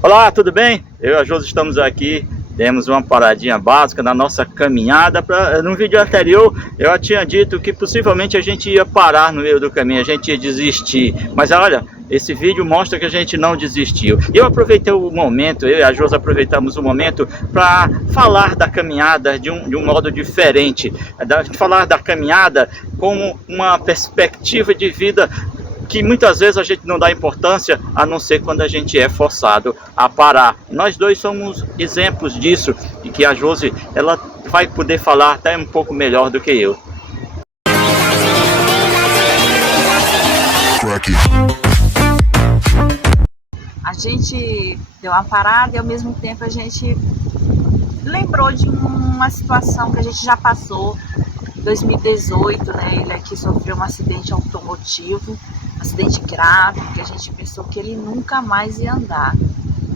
Olá, tudo bem? Eu e a Josi estamos aqui, demos uma paradinha básica na nossa caminhada. No vídeo anterior eu tinha dito que possivelmente a gente ia parar no meio do caminho, a gente ia desistir. Mas olha, esse vídeo mostra que a gente não desistiu. Eu aproveitei o momento, eu e a Josi aproveitamos o momento para falar da caminhada de um modo diferente. Falar da caminhada como uma perspectiva de vida que muitas vezes a gente não dá importância, a não ser quando a gente é forçado a parar. Nós dois somos exemplos disso, e que a Josi, ela vai poder falar até um pouco melhor do que eu. A gente deu uma parada e ao mesmo tempo a gente lembrou de uma situação que a gente já passou em 2018, né? Ele aqui sofreu um acidente automotivo, um acidente grave, que a gente pensou que ele nunca mais ia andar.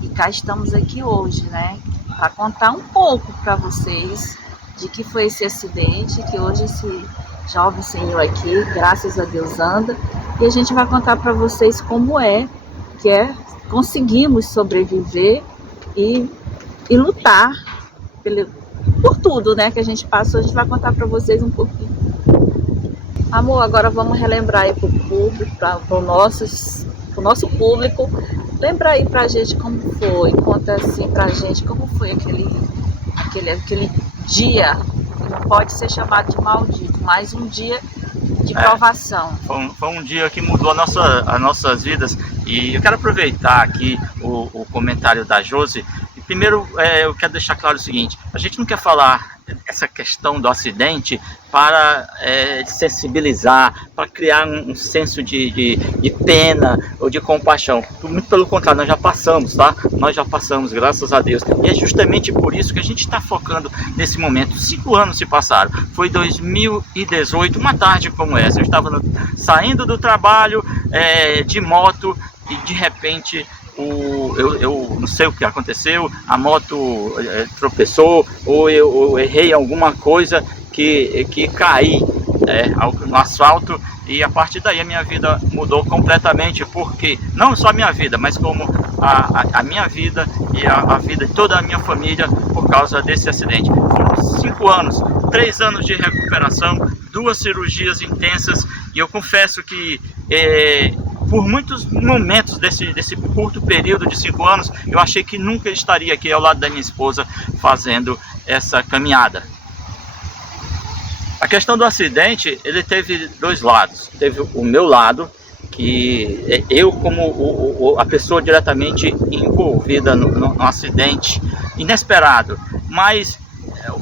E cá estamos aqui hoje, né? Para contar um pouco para vocês de que foi esse acidente, que hoje esse jovem senhor aqui, graças a Deus, anda. E a gente vai contar para vocês como conseguimos sobreviver e lutar por tudo, né, que a gente passou. A gente vai contar para vocês um pouquinho. Amor, agora vamos relembrar aí pro público, pro nosso público. Lembra aí pra gente como foi, conta assim pra gente como foi aquele dia, que não pode ser chamado de maldito, mas um dia de provação. Foi um dia que mudou as nossas vidas, e eu quero aproveitar aqui o comentário da Josi. Primeiro, eu quero deixar claro o seguinte: a gente não quer falar essa questão do acidente para sensibilizar, para criar um senso de pena ou de compaixão. Muito pelo contrário, nós já passamos, tá? Nós já passamos, graças a Deus. E é justamente por isso que a gente está focando nesse momento. 5 anos se passaram. Foi 2018, uma tarde como essa. Eu estava saindo do trabalho de moto e de repente eu não sei o que aconteceu, a moto tropeçou, ou eu errei alguma coisa que caí no asfalto, e a partir daí a minha vida mudou completamente, porque não só a minha vida, mas como a minha vida e a vida de toda a minha família, por causa desse acidente. Foram 5 anos, 3 anos de recuperação, 2 cirurgias intensas, e eu confesso que por muitos momentos desse curto período de 5 anos, eu achei que nunca estaria aqui ao lado da minha esposa fazendo essa caminhada. A questão do acidente, ele teve 2 lados. Teve o meu lado, que eu como a pessoa diretamente envolvida no acidente inesperado, mas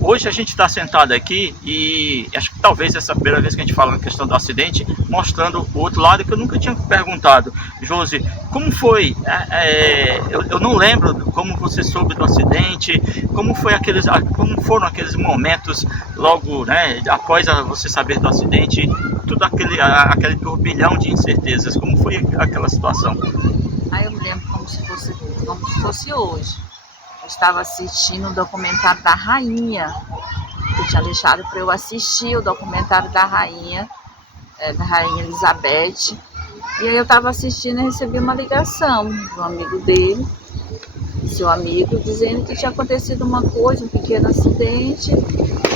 hoje a gente está sentado aqui e acho que talvez essa é a primeira vez que a gente fala na questão do acidente, mostrando o outro lado que eu nunca tinha perguntado. Josi, como foi? Eu não lembro como você soube do acidente, como foram aqueles momentos logo, né, após você saber do acidente, tudo aquele turbilhão de incertezas. Como foi aquela situação? Eu me lembro como se fosse hoje. Eu estava assistindo o documentário da rainha, que tinha deixado para eu assistir o documentário da rainha Elizabeth. E aí eu estava assistindo e recebi uma ligação de um amigo dele, seu amigo, dizendo que tinha acontecido uma coisa, um pequeno acidente,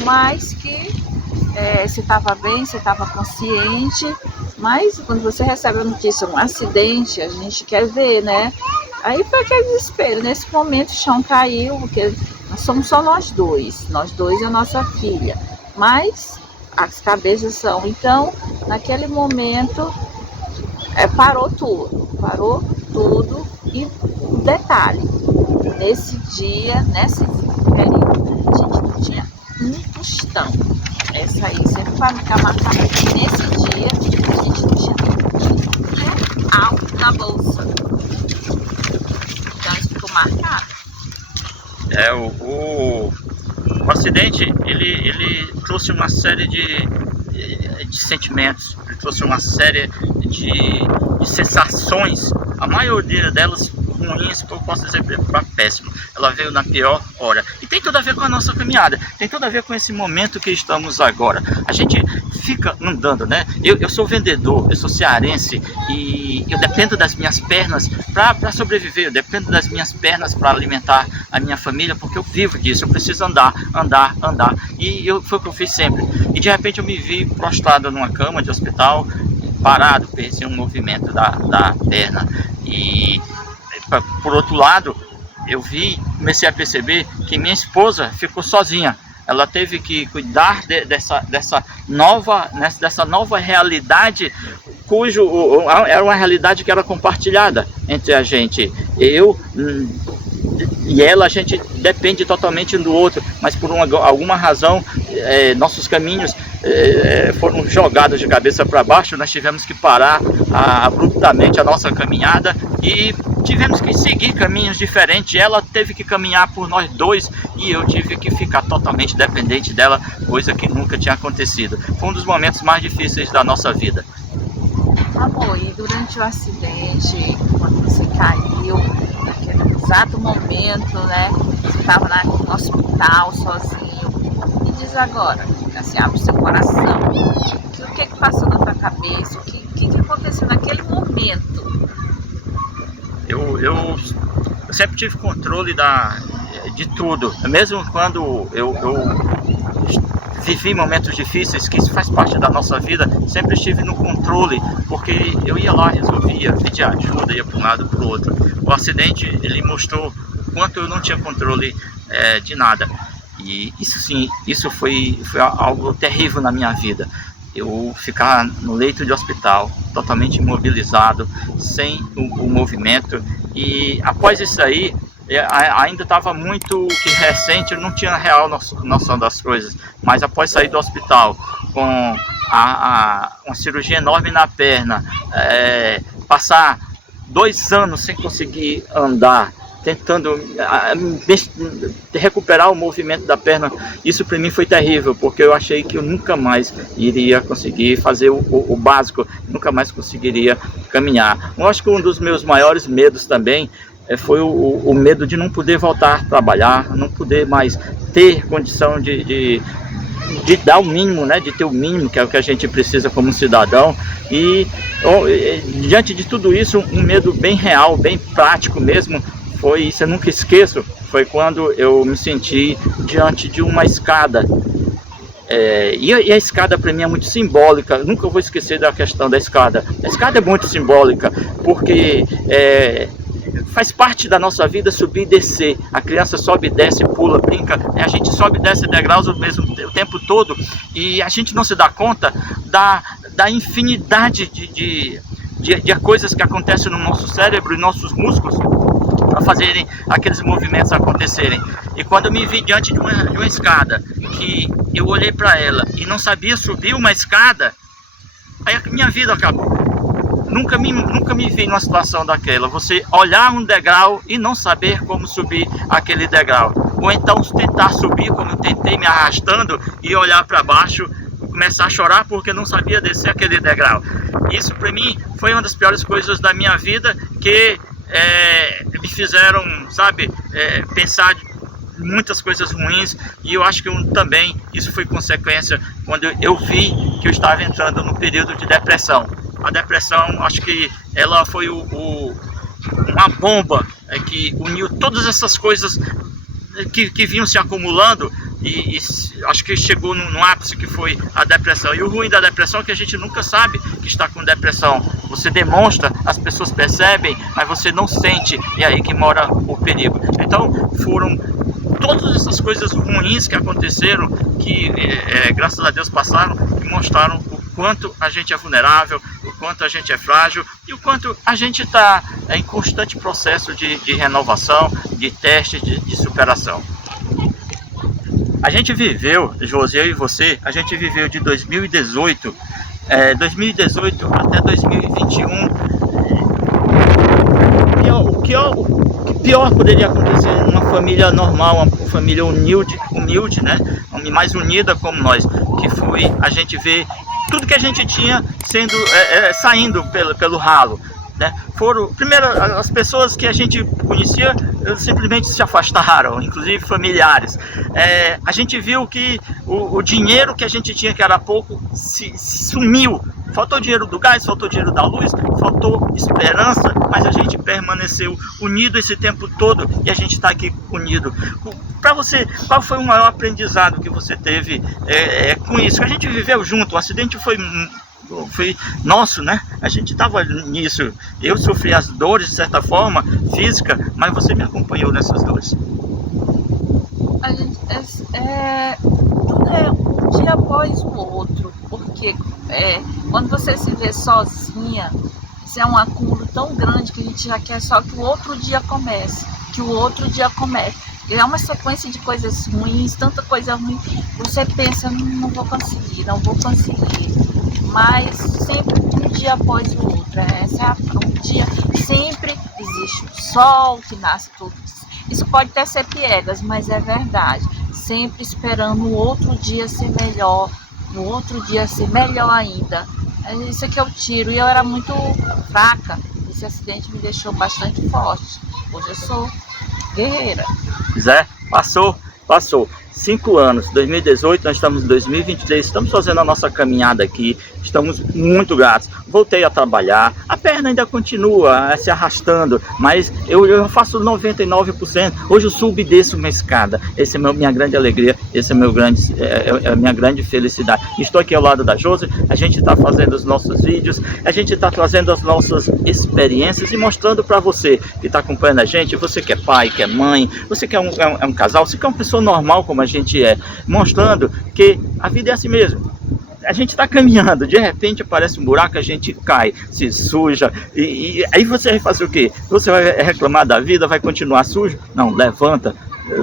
mas que você estava bem, você estava consciente. Mas quando você recebe a notícia, um acidente, a gente quer ver, né? Aí foi aquele desespero. Nesse momento o chão caiu, porque nós somos só nós dois e a nossa filha. Mas as cabeças são. Então, naquele momento, parou tudo. E um detalhe, nesse dia, nesse período, a gente não tinha um tostão. Essa aí sempre vai ficar marcada. Nesse dia, a gente não tinha um real na bolsa. Marcado. O acidente, ele trouxe uma série de sentimentos, ele trouxe uma série de sensações, a maioria delas ruins, eu posso dizer para péssimo. Ela veio na pior hora. E tem tudo a ver com a nossa caminhada, tem tudo a ver com esse momento que estamos agora. A gente fica andando, né? Eu sou vendedor, eu sou cearense e eu dependo das minhas pernas para sobreviver, eu dependo das minhas pernas para alimentar a minha família, porque eu vivo disso, eu preciso andar. E foi o que eu fiz sempre. E de repente eu me vi prostrado numa cama de hospital, parado, perdi um movimento da perna. E por outro lado, comecei a perceber que minha esposa ficou sozinha. Ela teve que cuidar dessa nova realidade, era uma realidade que era compartilhada entre a gente. Eu e ela, a gente depende totalmente um do outro, mas por alguma razão nossos caminhos foram jogados de cabeça para baixo. Nós tivemos que parar abruptamente a nossa caminhada e tivemos que seguir caminhos diferentes. Ela teve que caminhar por nós dois e eu tive que ficar totalmente dependente dela, coisa que nunca tinha acontecido. Foi um dos momentos mais difíceis da nossa vida. Amor, e durante o acidente, quando você caiu, naquele exato momento, né? Você estava no hospital sozinho. Me diz agora, assim, abre o seu coração. O que passou na tua cabeça? O que aconteceu naquele momento? Eu sempre tive controle de tudo, mesmo quando eu vivi momentos difíceis, que isso faz parte da nossa vida, sempre estive no controle, porque eu ia lá, resolvia, pedia ajuda, ia para um lado, para o outro. O acidente, ele mostrou o quanto eu não tinha controle de nada, e isso sim, isso foi algo terrível na minha vida. Eu ficar no leito de hospital, totalmente imobilizado, sem o movimento, e após isso aí, ainda estava muito recente, eu não tinha real noção das coisas, mas após sair do hospital com uma cirurgia enorme na perna, passar 2 anos sem conseguir andar, tentando recuperar o movimento da perna, isso para mim foi terrível, porque eu achei que eu nunca mais iria conseguir fazer o básico, nunca mais conseguiria caminhar. Eu acho que um dos meus maiores medos também foi o medo de não poder voltar a trabalhar, não poder mais ter condição de dar o mínimo, né, de ter o mínimo que é o que a gente precisa como cidadão. E diante de tudo isso, um medo bem real, bem prático mesmo, foi, isso eu nunca esqueço, foi quando eu me senti diante de uma escada. E a escada para mim é muito simbólica, nunca vou esquecer da questão da escada. A escada é muito simbólica, porque faz parte da nossa vida subir e descer. A criança sobe, desce, pula, brinca, a gente sobe e desce degraus o tempo todo, e a gente não se dá conta da infinidade de coisas que acontecem no nosso cérebro e nossos músculos para fazerem aqueles movimentos acontecerem. E quando eu me vi diante de uma escada, que eu olhei para ela e não sabia subir uma escada, aí a minha vida acabou. Nunca me vi numa situação daquela, você olhar um degrau e não saber como subir aquele degrau, ou então tentar subir como eu tentei, me arrastando, e olhar para baixo, começar a chorar porque não sabia descer aquele degrau. Isso para mim foi uma das piores coisas da minha vida, que me fizeram, sabe, pensar muitas coisas ruins, e eu acho que também isso foi consequência quando eu vi que eu estava entrando no período de depressão. A depressão, acho que ela foi uma bomba que uniu todas essas coisas que vinham se acumulando, e acho que chegou no ápice, que foi a depressão. E o ruim da depressão é que a gente nunca sabe que está com depressão. Você demonstra, as pessoas percebem, mas você não sente, e é aí que mora o perigo. Então foram todas essas coisas ruins que aconteceram, que graças a Deus passaram, que mostraram o quanto a gente é vulnerável, o quanto a gente é frágil, e o quanto a gente está em constante processo de renovação, de teste, de superação. A gente viveu, Josi, eu e você, a gente viveu de 2018 até 2021. O que pior poderia acontecer numa família normal, uma família humilde, né? Mais unida como nós, que foi a gente ver tudo que a gente tinha saindo pelo ralo. né? Foram, primeiro, as pessoas que a gente conhecia simplesmente se afastaram, inclusive familiares. A gente viu que o dinheiro que a gente tinha, que era pouco, se sumiu. Faltou dinheiro do gás, faltou dinheiro da luz, faltou esperança, mas a gente permaneceu unido esse tempo todo e a gente está aqui unido. Para você, qual foi o maior aprendizado que você teve com isso? A gente viveu junto, o acidente foi nosso, né? A gente estava nisso. Eu sofri as dores de certa forma física, mas você me acompanhou nessas dores. A gente tudo é um dia após o outro, porque quando você se vê sozinha, isso é um acúmulo tão grande que a gente já quer só que o outro dia comece, E é uma sequência de coisas ruins, tanta coisa ruim, você pensa, não vou conseguir, mas sempre um dia após o outro. Um dia sempre existe o sol que nasce todos. Isso pode até ser piegas, mas é verdade. Sempre esperando o outro dia ser melhor, no outro dia ser melhor ainda. Isso é que eu tiro. E eu era muito fraca. Esse acidente me deixou bastante forte. Hoje eu sou guerreira. Zé, passou. 5 anos, 2018, nós estamos em 2023, estamos fazendo a nossa caminhada aqui, estamos muito gratos. Voltei a trabalhar, a perna ainda continua se arrastando, mas eu faço 99%. Hoje eu subo e desço uma escada. Essa é minha grande alegria, esse é a minha grande felicidade. Estou aqui ao lado da Josi, a gente está fazendo os nossos vídeos, a gente está trazendo as nossas experiências e mostrando para você que está acompanhando a gente, você que é pai, que é mãe, você que é um casal, você que é uma pessoa normal como a gente é, mostrando que a vida é assim mesmo. A gente está caminhando, de repente aparece um buraco, a gente cai, se suja, e aí você vai fazer o quê? Você vai reclamar da vida, vai continuar sujo? Não, levanta,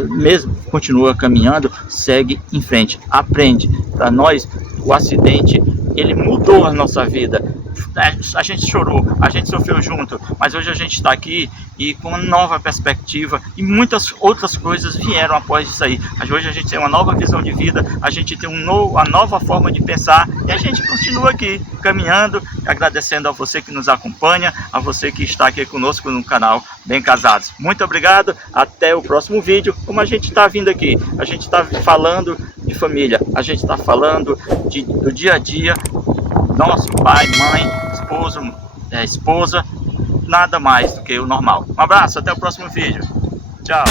mesmo, continua caminhando, segue em frente, aprende. Para nós, o acidente, ele mudou a nossa vida. A gente chorou, a gente sofreu junto, mas hoje a gente está aqui e com uma nova perspectiva e muitas outras coisas vieram após isso aí. Hoje a gente tem uma nova visão de vida, a gente tem uma nova forma de pensar e a gente continua aqui caminhando, agradecendo a você que nos acompanha, a você que está aqui conosco no canal Bem Casados. Muito obrigado, até o próximo vídeo. Como a gente está vindo aqui, a gente está falando de família, a gente está falando do dia a dia, nosso pai, mãe, esposa, nada mais do que o normal. Um abraço, até o próximo vídeo. Tchau.